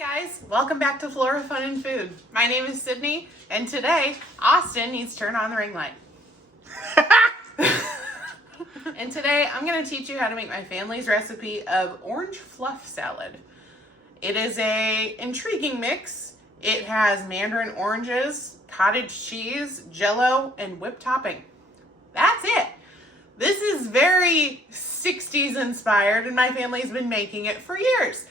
Hi guys, welcome back to Flora Fun and Food. My name is Sydney, and today Austin needs to turn on the ring light. And today I'm going to teach you how to make my family's recipe of orange fluff salad. It is a intriguing mix. It has mandarin oranges, cottage cheese, jello, and whipped topping. That's it. This is very 60s inspired, and my family's been making it for years.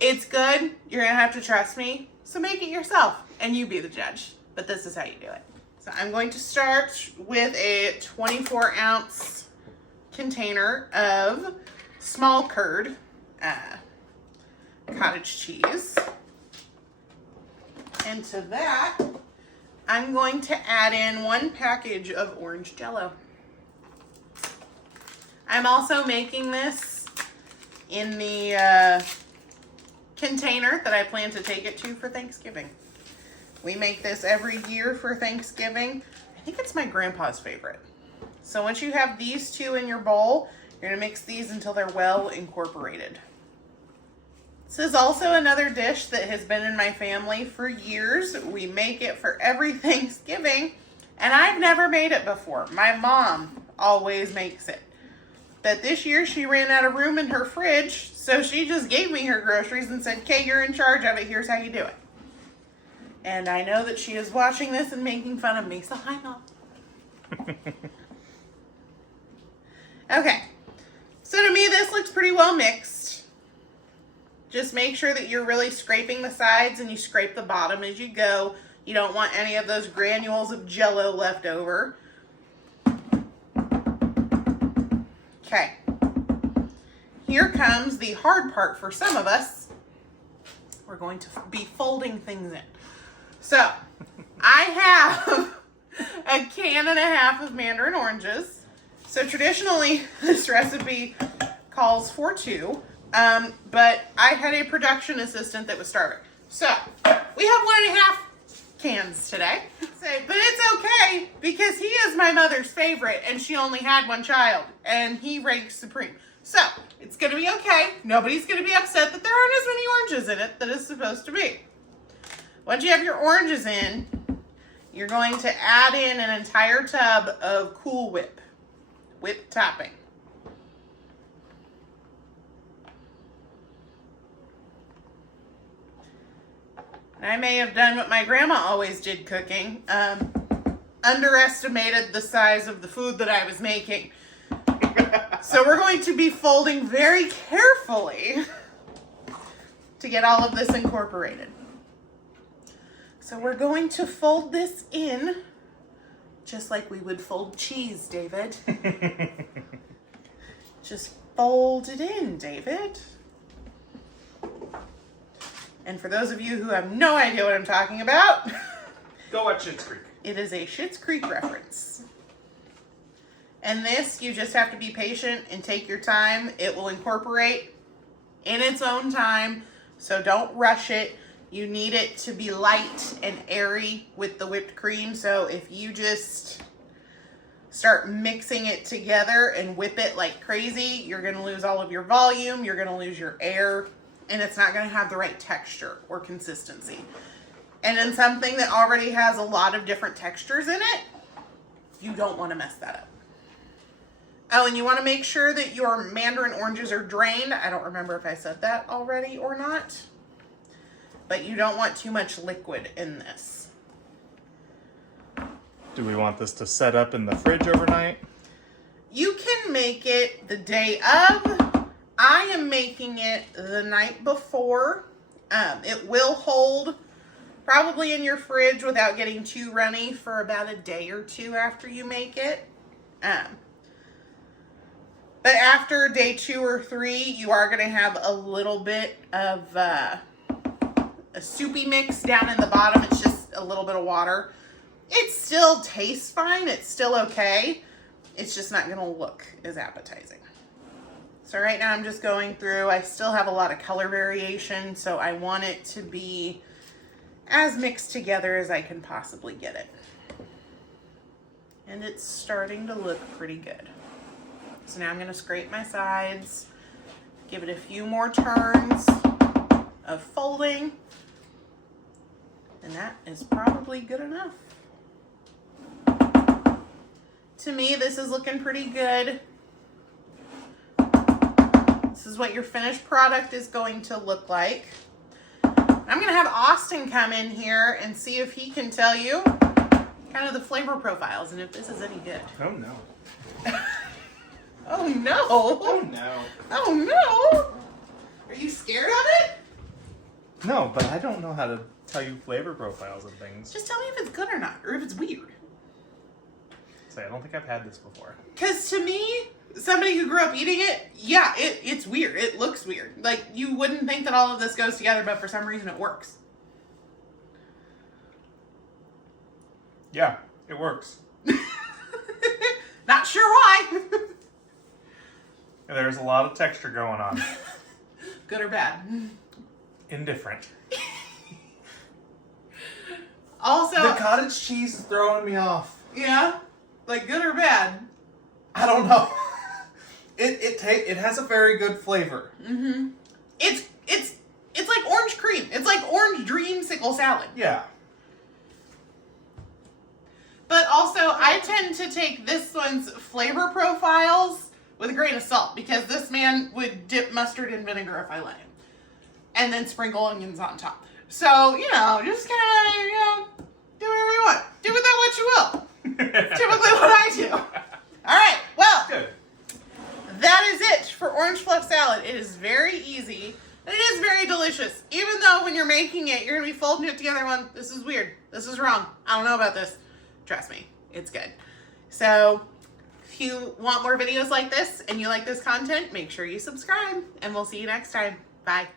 It's good. You're going to have to trust me. So make it yourself and you be the judge. But this is how you do it. So I'm going to start with a 24-ounce container of small curd cottage cheese. And to that, I'm going to add in 1 package of orange jello. I'm also making this in the container that I plan to take it to for Thanksgiving. We make this every year for Thanksgiving. I think it's my grandpa's favorite. So once you have these two in your bowl, you're gonna mix these until they're well incorporated. This is also another dish that has been in my family for years. We make it for every Thanksgiving, and I've never made it before. My mom always makes it. But this year she ran out of room in her fridge, so she just gave me her groceries and said, "Okay, you're in charge of it. Here's how you do it." And I know that she is watching this and making fun of me, so hi, Mom. Okay, so to me this looks pretty well mixed. Just make sure that you're really scraping the sides and you scrape the bottom as you go. You don't want any of those granules of jello left over. Okay, here comes the hard part for some of us. We're going to be folding things in. So, I have a 1.5 cans of mandarin oranges. So traditionally, this recipe calls for 2, but I had a production assistant that was starving. So, we have 1.5 cans today. But it's okay because he is my mother's favorite and she only had 1 child and he ranks supreme. So it's gonna be okay. Nobody's gonna be upset that there aren't as many oranges in it that it's supposed to be. Once you have your oranges in, you're going to add in an entire tub of Cool Whip, whipped topping. I may have done what my grandma always did cooking, underestimated the size of the food that I was making. So we're going to be folding very carefully to get all of this incorporated. So we're going to fold this in just like we would fold cheese, David. Just fold it in, David. And for those of you who have no idea what I'm talking about, go watch Schitt's Creek. It is a Schitt's Creek reference. And this, you just have to be patient and take your time. It will incorporate in its own time, so don't rush it. You need it to be light and airy with the whipped cream, so if you just start mixing it together and whip it like crazy, you're going to lose all of your volume, you're going to lose your air, and it's not going to have the right texture or consistency. And in something that already has a lot of different textures in it, you don't want to mess that up. Oh, and you want to make sure that your mandarin oranges are drained. I don't remember if I said that already or not. But you don't want too much liquid in this. Do we want this to set up in the fridge overnight? You can make it the day of. I am making it the night before. It will hold probably in your fridge without getting too runny for about a day or 2 after you make it. But after day 2 or 3, you are going to have a little bit of a soupy mix down in the bottom. It's just a little bit of water. It still tastes fine. It's still okay. It's just not going to look as appetizing. So right now I'm just going through. I still have a lot of color variation, so I want it to be as mixed together as I can possibly get it. And it's starting to look pretty good. So now I'm going to scrape my sides, give it a few more turns. of folding. And that is probably good enough. To me, this is looking pretty good. This is what your finished product is going to look like. I'm gonna have Austin come in here and see if he can tell you kind of the flavor profiles and if this is any good. Oh no. Oh no. Oh no. Oh no. Are you scared of it? No, but I don't know how to tell you flavor profiles of things. Just tell me if it's good or not, or if it's weird. Say, I don't think I've had this before. Because to me, somebody who grew up eating it, yeah, it's weird. It looks weird. Like, you wouldn't think that all of this goes together, but for some reason it works. Yeah, it works. Not sure why. There's a lot of texture going on. Good or bad? Indifferent. Also, The cottage cheese is throwing me off. yeah, like good or bad? I don't know. It has a very good flavor. Mm-hmm. It's like orange cream. It's like orange dreamsicle salad. Yeah. But also, I tend to take this one's flavor profiles with a grain of salt because this man would dip mustard in vinegar if I let him. And then sprinkle onions on top. So, just kind of, do whatever you want. Do with that what you will. Typically what I do. All right, well, Good. that is it for orange fluff salad. It is very easy. And it is very delicious. Even though when you're making it, you're going to be folding it together going, this is weird. This is wrong. I don't know about this. Trust me, it's good. So if you want more videos like this and you like this content, make sure you subscribe. And we'll see you next time. Bye.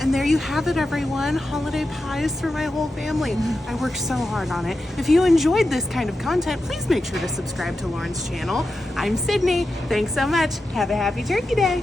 And there you have it, everyone. Holiday pies for my whole family. I worked so hard on it. If you enjoyed this kind of content, please make sure to subscribe to Lauren's channel. I'm Sydney. Thanks so much. Have a happy Turkey Day.